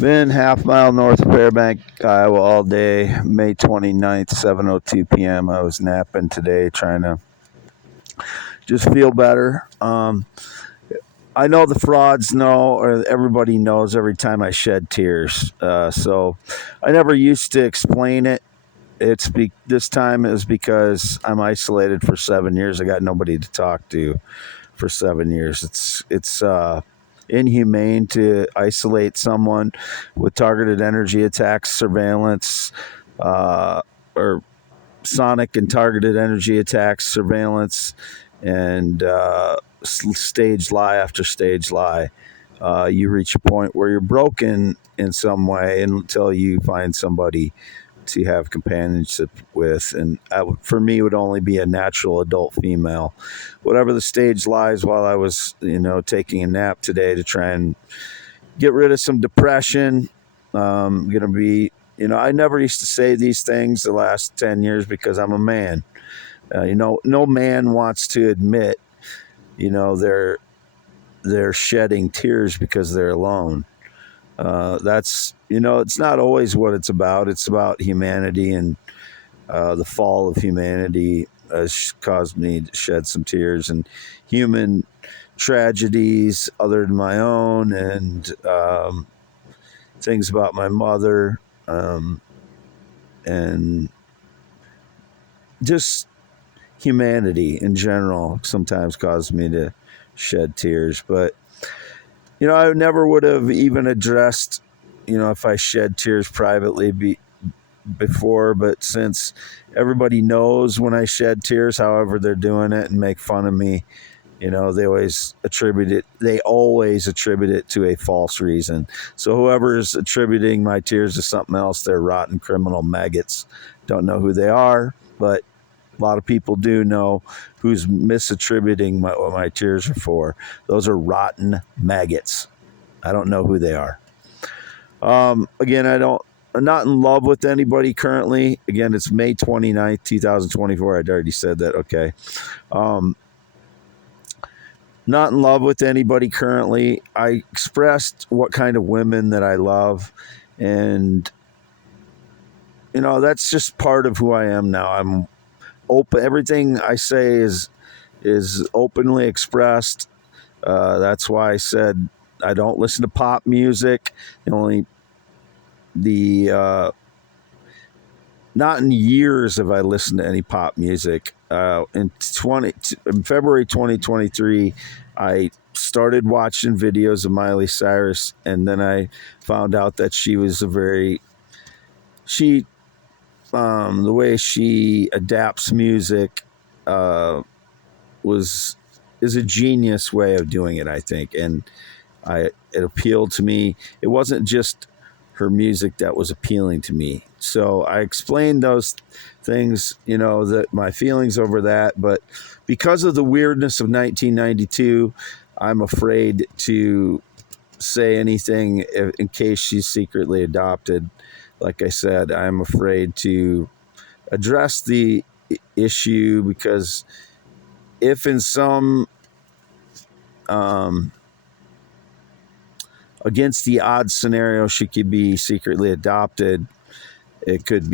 Been half mile north of Fairbank, Iowa all day. May 29th, 7:02 p.m. I was napping today, trying to just feel better. I know the frauds know, or everybody knows every time I shed tears. So I never used to explain it. This time is because I'm isolated for 7 years. I got nobody to talk to for 7 years. It's inhumane to isolate someone with targeted energy attacks, surveillance, or sonic and targeted energy attacks, surveillance, and stage lie after stage lie. You reach a point where you're broken in some way until you find somebody to have companionship with, and for me, it would only be a natural adult female. Whatever the stage lies, while I was, taking a nap today to try and get rid of some depression. Gonna be, I never used to say these things the last 10 years because I'm a man. No man wants to admit, they're shedding tears because they're alone. That's it's not always what it's about. It's about humanity, and the fall of humanity has caused me to shed some tears, and human tragedies other than my own, and things about my mother, and just humanity in general sometimes caused me to shed tears. But I never would have even addressed, if I shed tears privately before, but since everybody knows when I shed tears, however they're doing it, and make fun of me, they always attribute it to a false reason. So whoever is attributing my tears to something else, they're rotten criminal maggots. Don't know who they are, but a lot of people do know who's misattributing what my tears are for. Those are rotten maggots. I don't know who they are. Again, I'm not in love with anybody currently. Again, it's May 29th, 2024. I'd already said that. Okay. Not in love with anybody currently. I expressed what kind of women that I love, and that's just part of who I am now. I'm open. Everything I say is openly expressed. That's why I said I don't listen to pop music. Not in years have I listened to any pop music. In February 2023, I started watching videos of Miley Cyrus, and then I found out that the way she adapts music is a genius way of doing it, I think, and it appealed to me. It wasn't just her music that was appealing to me. So I explained those things, that my feelings over that. But because of the weirdness of 1992, I'm afraid to say anything in case she's secretly adopted. Like I said, I'm afraid to address the issue because if in some against the odds scenario she could be secretly adopted, it could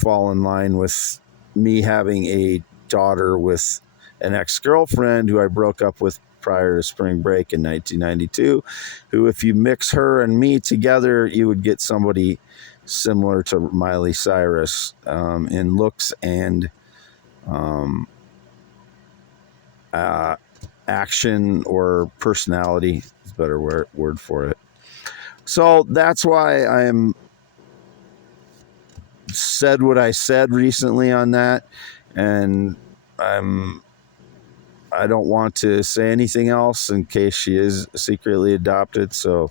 fall in line with me having a daughter with an ex-girlfriend who I broke up with prior to spring break in 1992, who, if you mix her and me together, you would get somebody similar to Miley Cyrus in looks and action, or personality is a better word for it. So that's why I'm said what I said recently on that, and I don't want to say anything else in case she is secretly adopted. So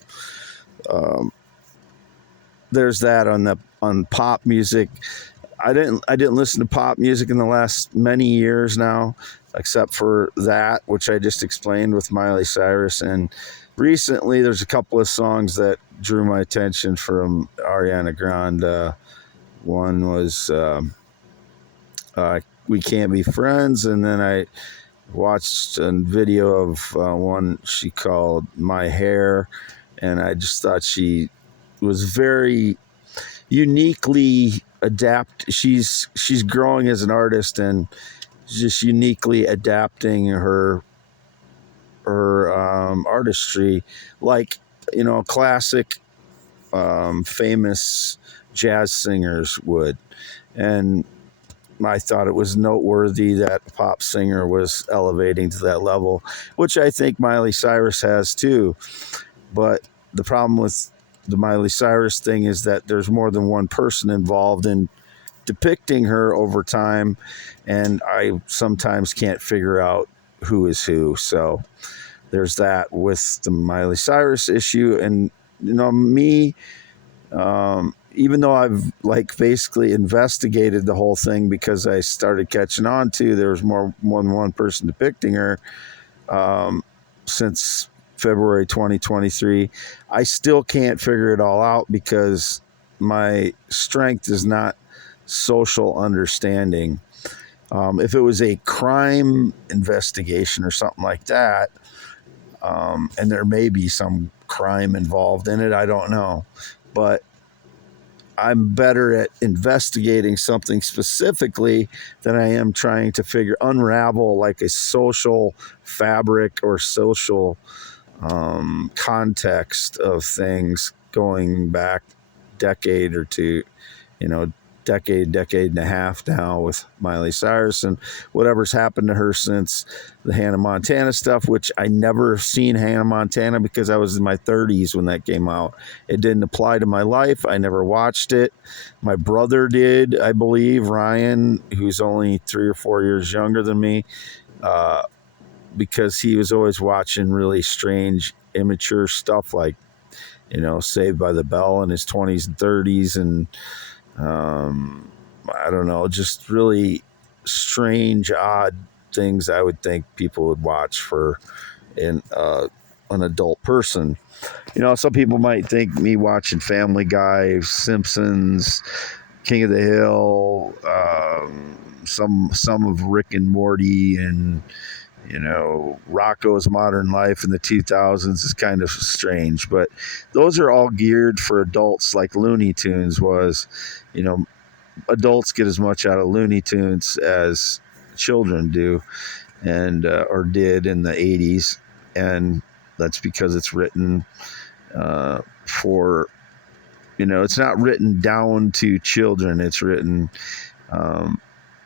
there's that on pop music. I didn't listen to pop music in the last many years now, except for that, which I just explained with Miley Cyrus. And recently, there's a couple of songs that drew my attention from Ariana Grande. One was "We Can't Be Friends," and then I watched a video of one she called "My Hair," and I just thought she was very uniquely she's growing as an artist and just uniquely adapting her artistry, like classic famous jazz singers would. And I thought it was noteworthy that a pop singer was elevating to that level, which I think Miley Cyrus has too. But the problem with the Miley Cyrus thing is that there's more than one person involved in depicting her over time, and I sometimes can't figure out who is who. So there's that with the Miley Cyrus issue. And me, even though I've basically investigated the whole thing because I started catching on to there was more than one person depicting her since February 2023, I still can't figure it all out because my strength is not social understanding. If it was a crime investigation or something like that, and there may be some crime involved in it, I don't know. But I'm better at investigating something specifically than I am trying to unravel like a social fabric or social context of things going back decade or two, decade and a half now with Miley Cyrus and whatever's happened to her since the Hannah Montana stuff, which I never seen Hannah Montana because I was in my 30s when that came out. It didn't apply to my life. I never watched it. My brother did, I believe, Ryan, who's only 3 or 4 years younger than me, because he was always watching really strange, immature stuff like, Saved by the Bell in his 20s and 30s and I don't know, just really strange, odd things I would think people would watch for an adult person. Some people might think me watching Family Guy, Simpsons, King of the Hill, some of Rick and Morty, and Rocko's Modern Life in the 2000s is kind of strange, but those are all geared for adults like Looney Tunes was. Adults get as much out of Looney Tunes as children do, and or did in the 80s, and that's because it's written for, it's not written down to children, it's written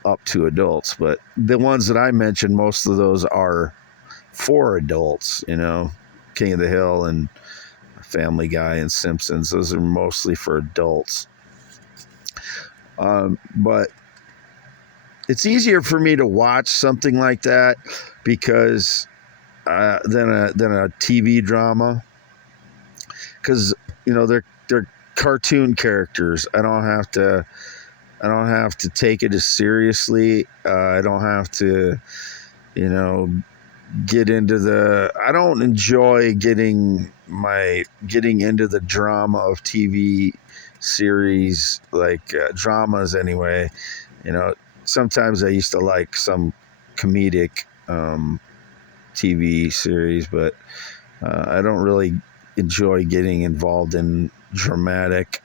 up to adults. But the ones that I mentioned, most of those are for adults, King of the Hill and Family Guy and Simpsons, those are mostly for adults. But it's easier for me to watch something like that because than a TV drama, because they're cartoon characters. I don't have to take it as seriously. I don't have to get into I don't enjoy getting into the drama of TV series, like dramas anyway. Sometimes I used to like some comedic TV series, but I don't really enjoy getting involved in dramatic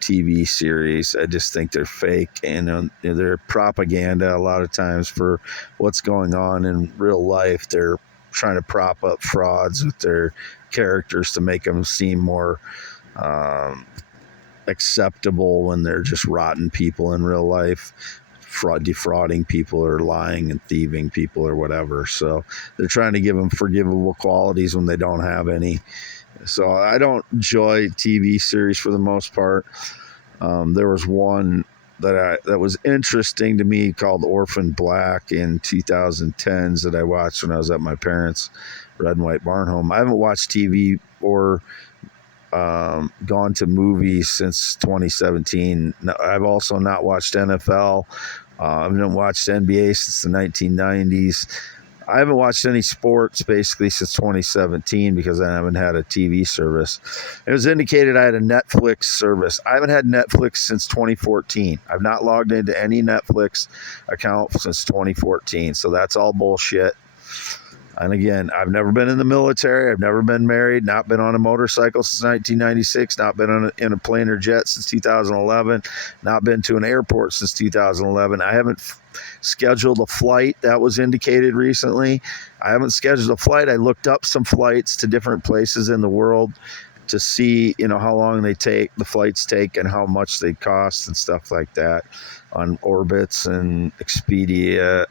TV series. I just think they're fake and they're propaganda a lot of times for what's going on in real life. They're trying to prop up frauds with their characters to make them seem more acceptable when they're just rotten people in real life, defrauding people or lying and thieving people or whatever. So they're trying to give them forgivable qualities when they don't have any. So I don't enjoy TV series for the most part. There was one that was interesting to me called Orphan Black in 2010s that I watched when I was at my parents' red and white barn home. I haven't watched TV or gone to movies since 2017. I've also not watched NFL. I haven't watched NBA since the 1990s. I haven't watched any sports basically since 2017 because I haven't had a TV service. It was indicated I had a Netflix service. I haven't had Netflix since 2014. I've not logged into any Netflix account since 2014. So that's all bullshit. And again, I've never been in the military. I've never been married, not been on a motorcycle since 1996, not been in a plane or jet since 2011, not been to an airport since 2011. I haven't scheduled a flight that was indicated recently. I haven't scheduled a flight. I looked up some flights to different places in the world to see, how long the flights take and how much they cost and stuff like that on Orbitz and Expedia,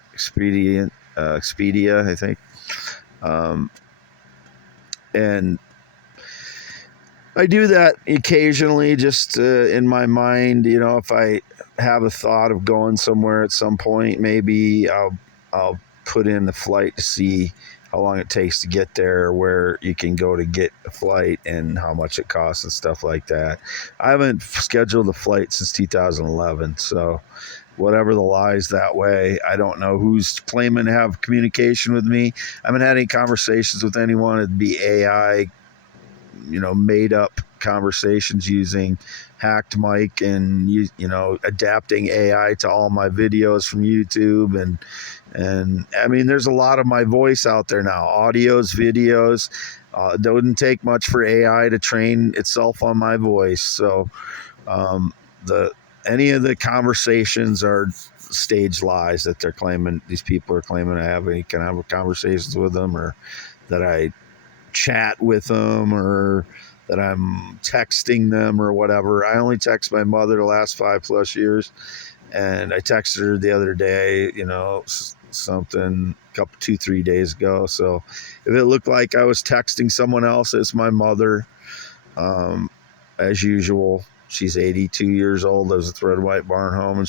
I think. And I do that occasionally just in my mind, if I have a thought of going somewhere at some point, maybe I'll put in the flight to see how long it takes to get there, where you can go to get a flight and how much it costs and stuff like that. I haven't scheduled a flight since 2011, so whatever the lies that way, I don't know who's claiming to have communication with me. I haven't had any conversations with anyone. It'd be AI, made up conversations using hacked mic and adapting AI to all my videos from YouTube, and I mean, there's a lot of my voice out there now, audios, videos. It doesn't take much for AI to train itself on my voice. So any of the conversations are staged lies that these people are claiming I have any kind of conversations with them, or that I chat with them, or that I'm texting them or whatever. I only text my mother the last 5+ years, and I texted her the other day, something 2-3 days ago. So if it looked like I was texting someone else, it's my mother. As usual, she's 82 years old, lives at the Red White Barn Home, and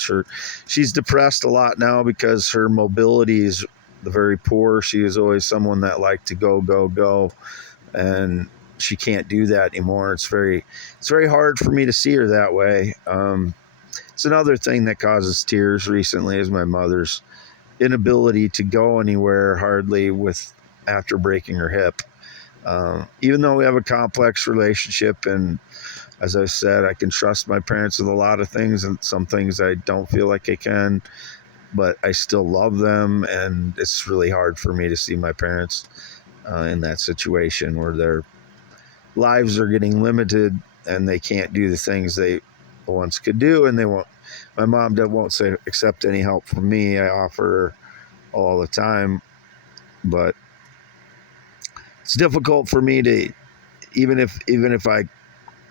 she's depressed a lot now because her mobility is very poor. She was always someone that liked to go, and she can't do that anymore. It's very hard for me to see her that way. It's another thing that causes tears recently is my mother's inability to go anywhere hardly after breaking her hip. Even though we have a complex relationship, and as I said, I can trust my parents with a lot of things, and some things I don't feel like I can, but I still love them, and it's really hard for me to see my parents in that situation where their lives are getting limited and they can't do the things they once could do, and they won't. My mom won't accept any help from me. I offer her all the time, but it's difficult for me to, even if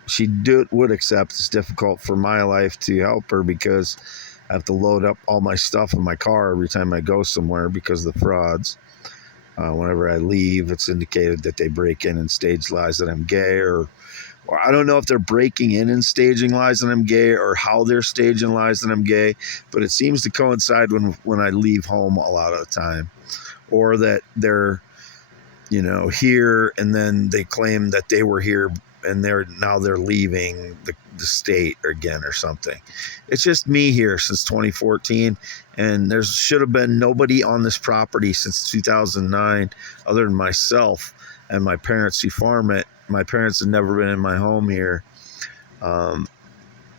she would accept, it's difficult for my life to help her because I have to load up all my stuff in my car every time I go somewhere because of the frauds. Whenever I leave, it's indicated that they break in and stage lies that I'm gay, or I don't know if they're breaking in and staging lies that I'm gay, or how they're staging lies that I'm gay, but it seems to coincide when I leave home a lot of the time, or that they're, here, and then they claim that they were here and they're leaving the state again or something. It's just me here since 2014, and there should have been nobody on this property since 2009 other than myself and my parents who farm it. My parents have never been in my home here,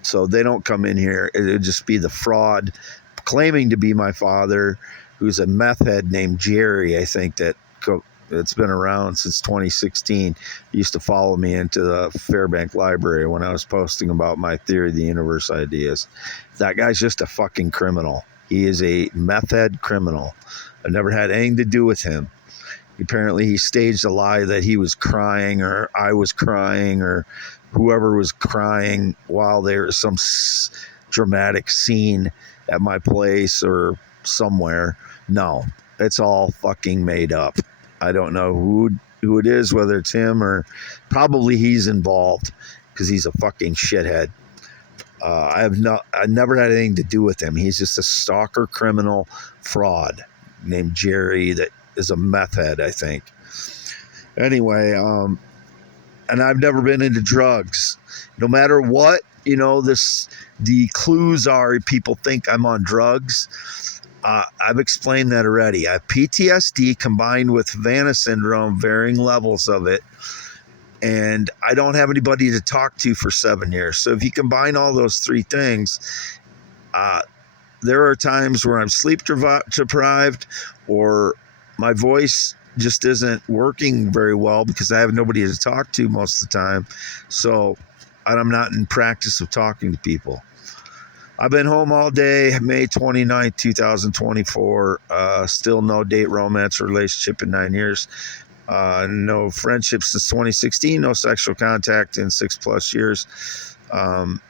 so they don't come in here. It would just be the fraud claiming to be my father, who's a meth head named Jerry, I think, it's been around since 2016. He used to follow me into the Fairbank Library when I was posting about my theory of the universe ideas. That guy's just a fucking criminal. He is a meth head criminal. I've never had anything to do with him. Apparently he staged a lie that he was crying, or I was crying, or whoever was crying while there was some dramatic scene at my place or somewhere. No, it's all fucking made up. I don't know who it is, whether it's him or probably he's involved because he's a fucking shithead. I never had anything to do with him. He's just a stalker, criminal, fraud named Jerry that is a meth head, I think. Anyway, and I've never been into drugs. No matter what, the clues are people think I'm on drugs. I've explained that already. I have PTSD combined with Havana syndrome, varying levels of it, and I don't have anybody to talk to for 7 years. So if you combine all those three things, there are times where I'm sleep deprived, or my voice just isn't working very well because I have nobody to talk to most of the time. So I'm not in practice of talking to people. I've been home all day, May 29th, 2024. Still no date, romance, or relationship in 9 years. No friendship since 2016. No sexual contact in 6+ years. And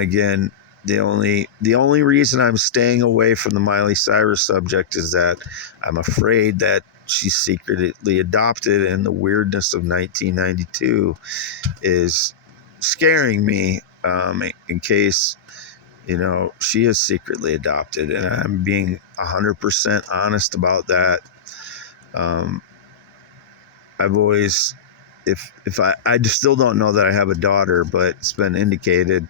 again, the only reason I'm staying away from the Miley Cyrus subject is that I'm afraid that she's secretly adopted, and the weirdness of 1992 is scaring me. In case she is secretly adopted, and I'm being 100% honest about that. I've always, if I just still don't know that I have a daughter, but it's been indicated,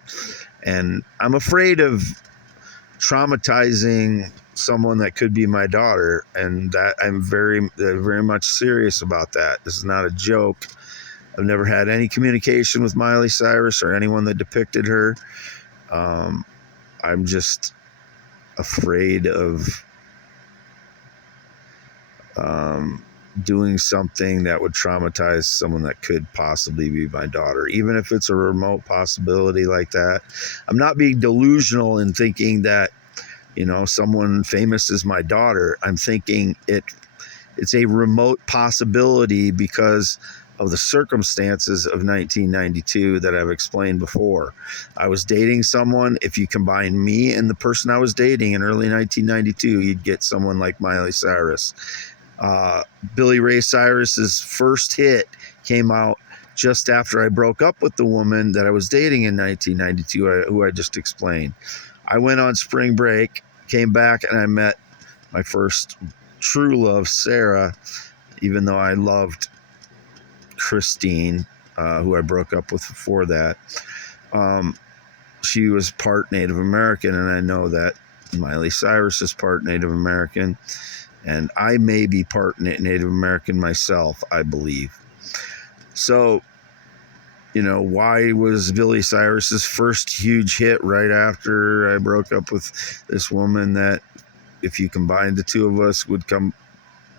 and I'm afraid of traumatizing someone that could be my daughter, and that I'm very, very much serious about that. This is not a joke. I've never had any communication with Miley Cyrus or anyone that depicted her. I'm just afraid of doing something that would traumatize someone that could possibly be my daughter, even if it's a remote possibility like that. I'm not being delusional in thinking that, someone famous is my daughter. I'm thinking it's a remote possibility because of the circumstances of 1992 that I've explained before. I was dating someone. If you combine me and the person I was dating in early 1992, you'd get someone like Miley Cyrus. Billy Ray Cyrus's first hit came out just after I broke up with the woman that I was dating in 1992, who I just explained. I went on spring break, came back, and I met my first true love, Sarah, even though I loved Christine, who I broke up with before that. She was part Native American, and I know that Miley Cyrus is part Native American, and I may be part Native American myself, I believe. So, why was Billy Cyrus's first huge hit right after I broke up with this woman that, if you combined the two of us, would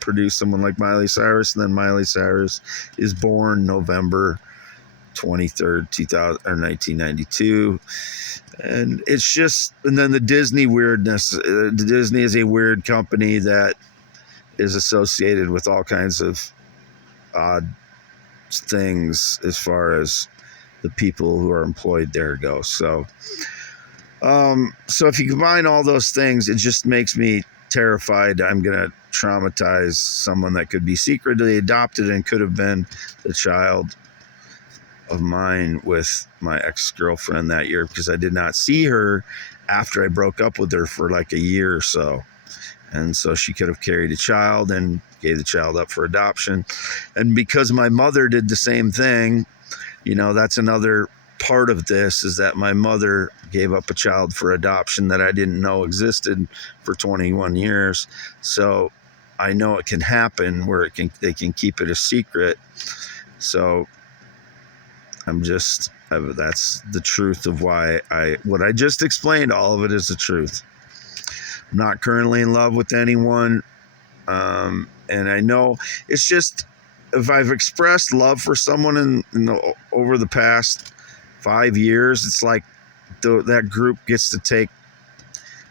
produce someone like Miley Cyrus? And then Miley Cyrus is born November 23rd, 1992. And it's just, and then the Disney weirdness. Disney is a weird company that is associated with all kinds of odd things as far as the people who are employed there go. So if you combine all those things, it just makes me terrified I'm going to traumatize someone that could be secretly adopted and could have been the child of mine with my ex-girlfriend that year, because I did not see her after I broke up with her for like a year or so. And so she could have carried a child and gave the child up for adoption. And because my mother did the same thing, that's another part of this, is that my mother gave up a child for adoption that I didn't know existed for 21 years. So I know it can happen where they can keep it a secret. So that's the truth of why what I just explained, all of it is the truth. I'm not currently in love with anyone. And I know it's just, if I've expressed love for someone over the past 5 years, it's like that group gets to take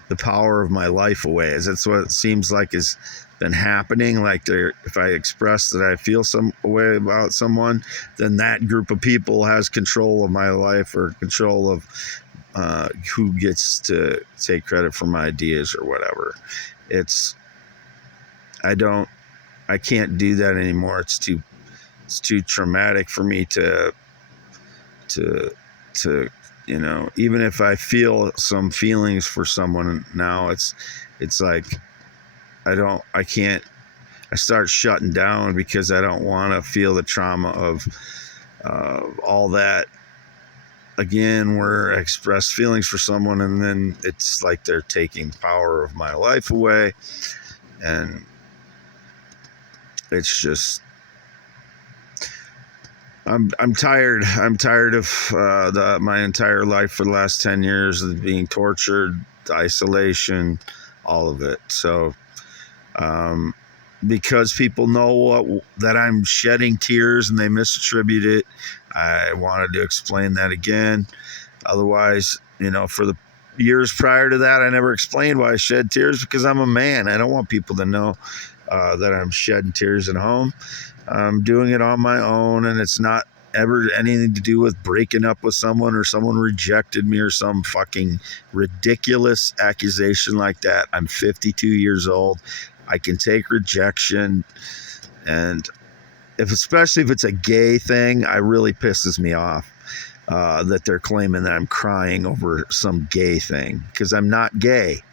the power of my life away. That's what it seems like has been happening. Like, if I express that I feel some way about someone, then that group of people has control of my life, or control of who gets to take credit for my ideas or whatever. I can't do that anymore. It's too traumatic for me to even if I feel some feelings for someone now, it's like I start shutting down because I don't want to feel the trauma of all that again, where I express feelings for someone and then it's like they're taking power of my life away. And it's just, I'm tired. I'm tired of my entire life for the last 10 years of being tortured, isolation, all of it. So because people know that I'm shedding tears and they misattribute it, I wanted to explain that again. Otherwise, for the years prior to that, I never explained why I shed tears, because I'm a man. I don't want people to know that I'm shedding tears at home. I'm doing it on my own, and it's not ever anything to do with breaking up with someone or someone rejected me or some fucking ridiculous accusation like that. I'm 52 years old. I can take rejection, and especially if it's a gay thing, it really pisses me off that they're claiming that I'm crying over some gay thing, because I'm not gay.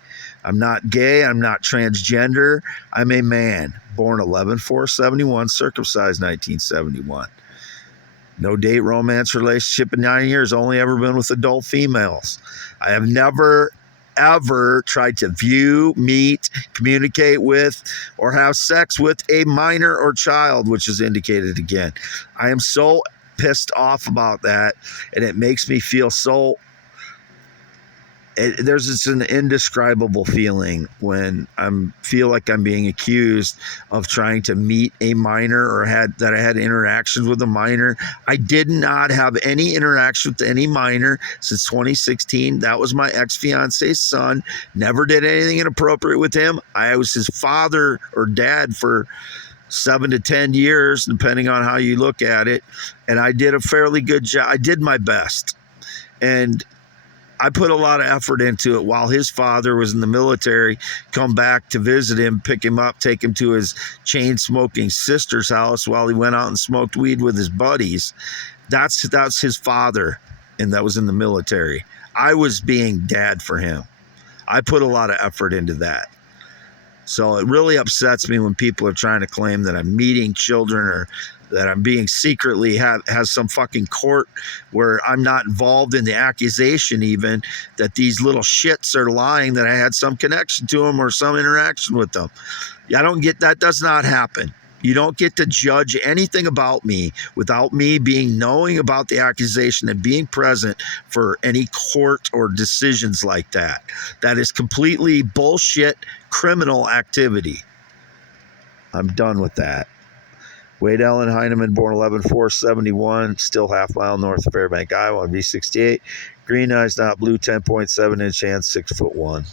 I'm not gay. I'm not transgender. I'm a man, born 11/4/71, circumcised 1971. No date, romance, relationship in 9 years. Only ever been with adult females. I have never, ever tried to view, meet, communicate with, or have sex with a minor or child, which is indicated again. I am so pissed off about that, and it makes me feel so... there's just an indescribable feeling when I feel like I'm being accused of trying to meet a minor, or that I had interactions with a minor. I did not have any interaction with any minor since 2016. That was my ex-fiance's son. Never did anything inappropriate with him. I was his father or dad for 7 to 10 years, depending on how you look at it. And I did a fairly good job. I did my best. And I put a lot of effort into it while his father was in the military. Come back to visit him, pick him up, take him to his chain smoking sister's house while he went out and smoked weed with his buddies. That's his father, and that was in the military. I was being dad for him. I put a lot of effort into that. So it really upsets me when people are trying to claim that I'm meeting children, or that I'm being secretly has some fucking court where I'm not involved in the accusation, even that these little shits are lying that I had some connection to them or some interaction with them. I don't get that. Does not happen. You don't get to judge anything about me without me knowing about the accusation and being present for any court or decisions like that. That is completely bullshit criminal activity. I'm done with that. Wade Allen Heineman, born 11/4/71, still half-mile north of Fairbank, Iowa, on V68. Green eyes, not blue, 10.7-inch hands, 6'1".